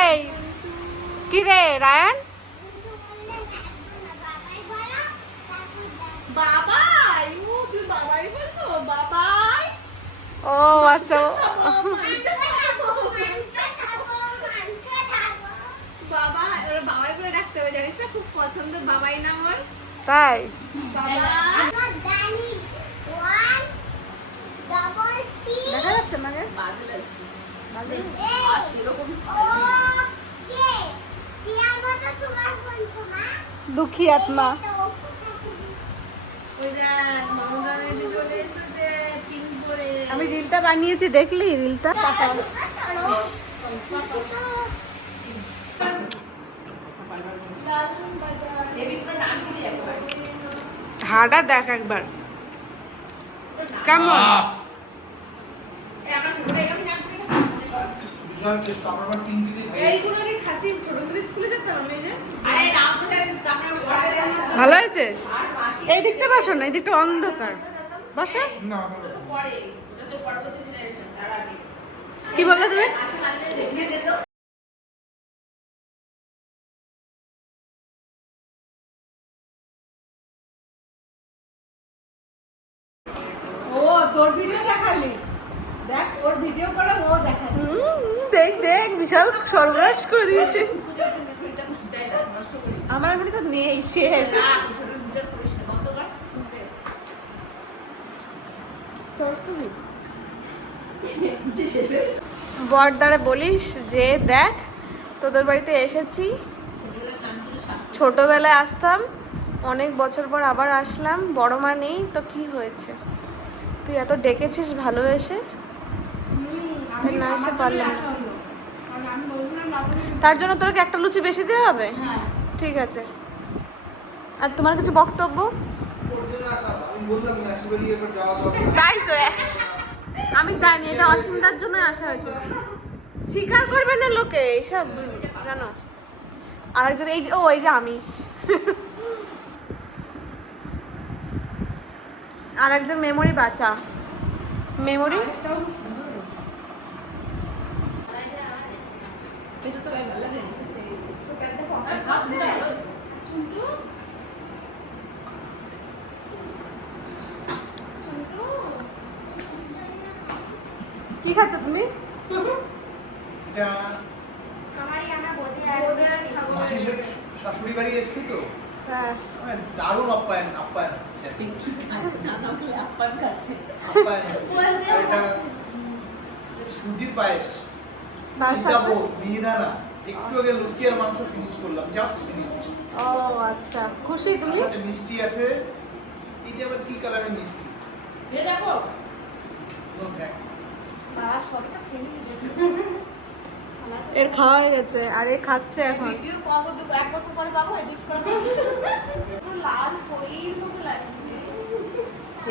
এই কি রে রায়ান? বাবাই ও তুই বাবাই বলতো? বাবাই? ও আচ্ছা বাবাই করে ডাকতে হবে জানিস না? খুব পছন্দ বাবাই না আমার। তাই? বাবা দেখা যাচ্ছে মানে বাজে লাগছে দুঃখী আত্মা। ওই দেখ পরে। আমি রিলটা বানিয়েছি দেখলি রিলটা? হাড়া দেখ একবার। কেমন? ভালো হয়েছে? এই দিকটা বসো না, এই দিকটা অন্ধকার। বসো। কি বললে তুমি? তোর ভিডিও বিশাল সর্বনাশ করে দিয়েছে। আমার এখানে তো নেই শেষ বরদারে বলিস যে দেখ তোদের বাড়িতে এসেছি। ছোটবেলায় আসতাম অনেক বছর পর আবার আসলাম বড় মা নেই তো কি হয়েছে? তুই এত ডেকেছিস ভালোবেসে। তাই না এসে পারলাম। না। তার জন্য তোরকে একটা লুচি বেশি দেওয়া হবে? ঠিক আছে। আর তোমার কিছু বক্তব্য? তাই তো। আমি জানি এটা অসুবিধার জন্য আসা হয়েছে। স্বীকার করবে না লোকে এইসব জানো। আরেকজন এই যে ও এই যে আমি। আর একজন মেমোরি বাঁচা। মেমোরি কি খাচ্ছ তুমি? শাশুড়ি বাড়ি এসেছি তো। হ্যাঁ। দারুণ আপ্যায়ন আপ্যায়ন হচ্ছে। আপ্যায়ন হচ্ছে। এটা সুজির পায়েস। তার সাথে? সিদ্ধাবো মিহিদানা। একটু আগে লুচি আর মাংস ফিনিশ করলাম জাস্ট ফিনিশ ও আচ্ছা। খুশি তুমি? মিষ্টি আছে। এটা আবার কি কালারের মিষ্টি? দেখো. এর খাওয়া হয়ে গেছে আর এ খাচ্ছে এখন।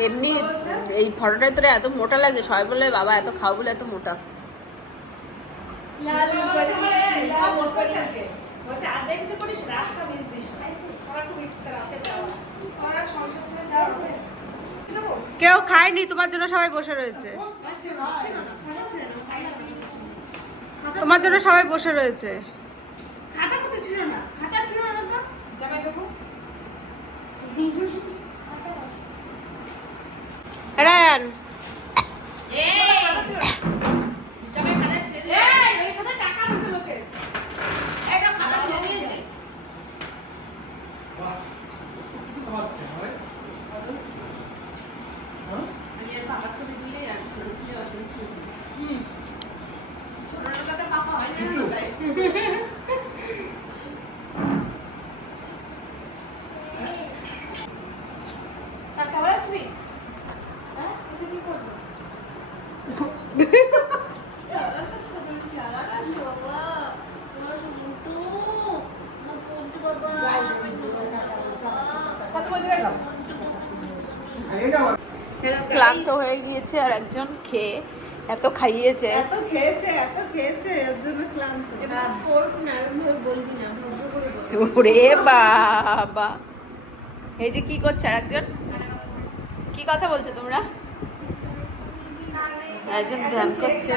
এমনি এই ফটোটায় তোরা এত মোটা লাগছে সবাই বলে বাবা এত খাও বলে এত মোটা। কেউ খায়নি তোমার জন্য সবাই বসে রয়েছে। তোমার জন্য সবাই বসে রয়েছে। খাতা ছিল না? খাতা ছিল না জামাই দেবো রায়ান বাহ, কিছু খাওয়াচ্ছে, হয়? হ্যাঁ? কিন্তু খাইয়ে নেওয়া ক্লান্ত হয়ে গিয়েছে আর একজন খেয়ে এত খাইয়েছে। এত খেয়েছে এত খেয়েছে ওর জন্য ক্লান্ত। বলবি না ওরে বাবা। এই যে কি করছে আর একজন কি কথা বলছো তোমরা? একজন ধ্যান করছে।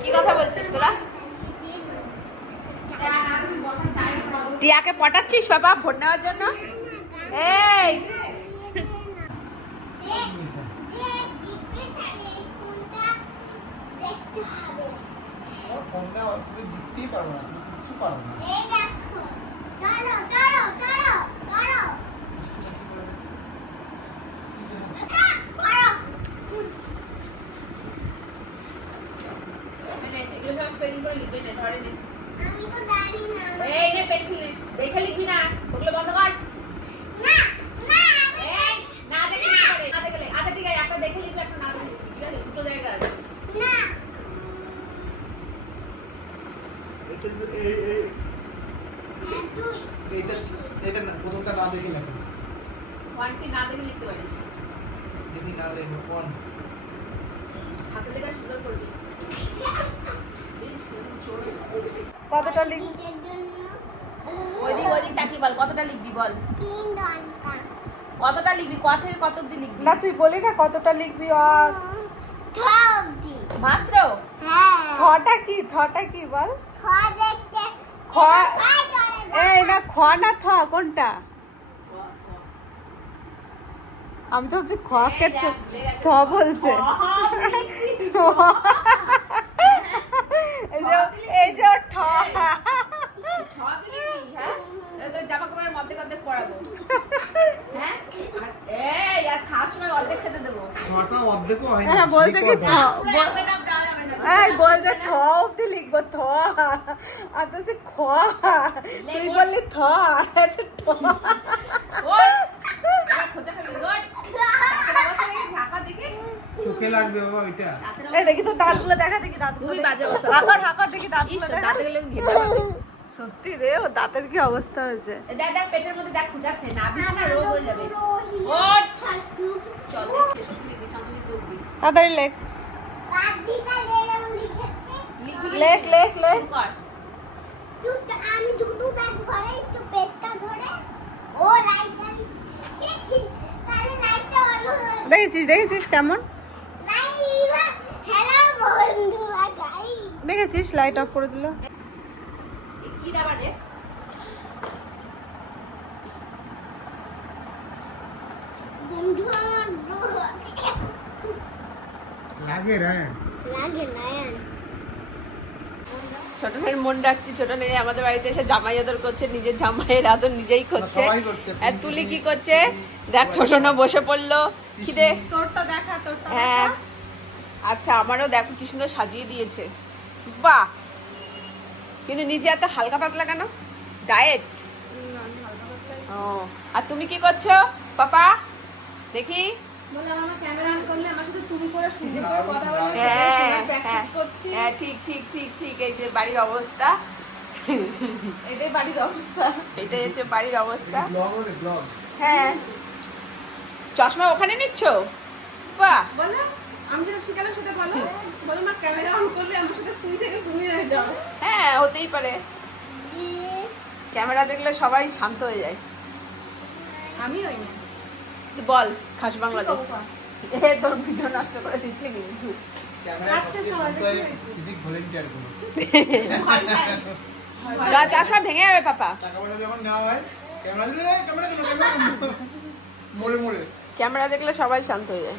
কি কথা বলছিস তোরা? টিয়াকে পটাচ্ছিস বাবা ভোট নেওয়ার জন্য? এই! জিততেই পারো না তুমি কিচ্ছু পারো না। স্পেলিং করে লিখবে না ধরে নে। আমি তো জানি না। এই নে পেন্সিল নে দেখে লিখবি না ওগুলো বন্ধ কর। না না এই না দেখে না। দেখে আচ্ছা ঠিক আছে একটা দেখে লিখবি একটা না দেখে লিখবি ঠিক আছে দুটো জায়গা আছে। না। এটা এই এই দুই এইটা এটা না প্রথমটা না দেখি লেখো। ওয়ানটি না দেখে লিখতে পারিস। দেখি না দেখো কোন হাতে লেখা সুন্দর করবি। কতটা লিখ এর জন্য ওইদিক ওইদিক তাকিয়ে বল? কতটা লিখবি বল? কতটা লিখবি? ক থেকে কত অব্দি লিখবি? না তুই বলি না কতটা লিখবি আর মাত্র? হ্যাঁ থটা কি? থটা কি বল? খ এই না খ না থ কোনটা? আমি তো বলছি খ কে। থ বলছে। যে এই যে হ্যাঁ? জামা কাপড়ের অর্ধেক অর্ধেক পরাবো। হ্যাঁ? এই, আর খাওয়ার সময় অর্ধেক খেতে দেবো। ছটা অর্ধেকও হয় হ্যাঁ বলছে কি। এই বলছে থ অব্দি লিখব থ আর তুই বলছিস খ তুই বললি থ আর আছে ঠ ওই, এবার খোঁচা খাবি, ওই। দাঁতের অবস্থা দেখি, ঢাকা দেখি। চোখে লাগবে বাবা ওইটা এই দেখি তো দাঁতগুলো দেখা দেখি দাঁতগুলো খুবই দেখি। বাজে অবস্থা। হাকর হাকর দেখি দাঁতগুলো দেখা দাঁতে গেলে ঘেটে সত্যি রে ও দাঁতের কি অবস্থা হয়েছে দেখ, দেখ, পেটের মধ্যে দেখ, খুঁজাচ্ছে। নাভি না রোগ হয়ে যাবে। চল। তাড়াতাড়ি লেখ লেখ, লেখ, লেখ। ধরে একটু পেটটা ধরে ও দেখেছিস দেখেছিস কেমন দেখেছিস? লাইট অফ করে দিল। এ কি দাবা রে? বন্ধু আমার বউ- লাগে রে। লাগে নায়ান ছোট মেয়ের মন রাখছি ছোট মেয়ে আমাদের বাড়িতে এসে জামাই আদর করছে নিজের জামাইয়ের আদর নিজেই করছে। আর তুলি কি করছে? দেখ ছোট না বসে পড়ল। খিদে তোরটা দেখা তোরটা হ্যাঁ। আচ্ছা আমারও দেখো কি সুন্দর সাজিয়ে দিয়েছে। বাহ! কিন্তু নিজে এত হালকা পাতলা কেন? ডায়েট ও আর তুমি কি করছ? পাপা দেখি। বলে আমার ক্যামেরা অন করলে আমার সাথে তুমি করে সুন্দর করে কথা বলবে হ্যাঁ হ্যাঁ প্র্যাকটিস করছি। হ্যাঁ ঠিক ঠিক ঠিক ঠিক এই যে বাড়ির অবস্থা। এটাই বাড়ির অবস্থা। এটাই হচ্ছে বাড়ির অবস্থা। ব্লগ ওরে ব্লগ হ্যাঁ। চশমা ওখানে নিচ্ছ? বাহ! বলো আমি যেটা শিখালাম সেটা বলো বলো না ক্যামেরা অন করলে আমার সাথে তুই থেকে তুমি হয়ে যাও। হ্যাঁ হতেই পারে। ক্যামেরা দেখলে সবাই শান্ত হয়ে যায়। আমি ওই না। বল খাস বাংলাতে। এ তোর ভিডিও নষ্ট করে দিচ্ছে কিন্তু। আচ্ছা, চশমা ভেঙে যাবে পাপা। ক্যামেরা দেখলে সবাই শান্ত হয়ে যায়।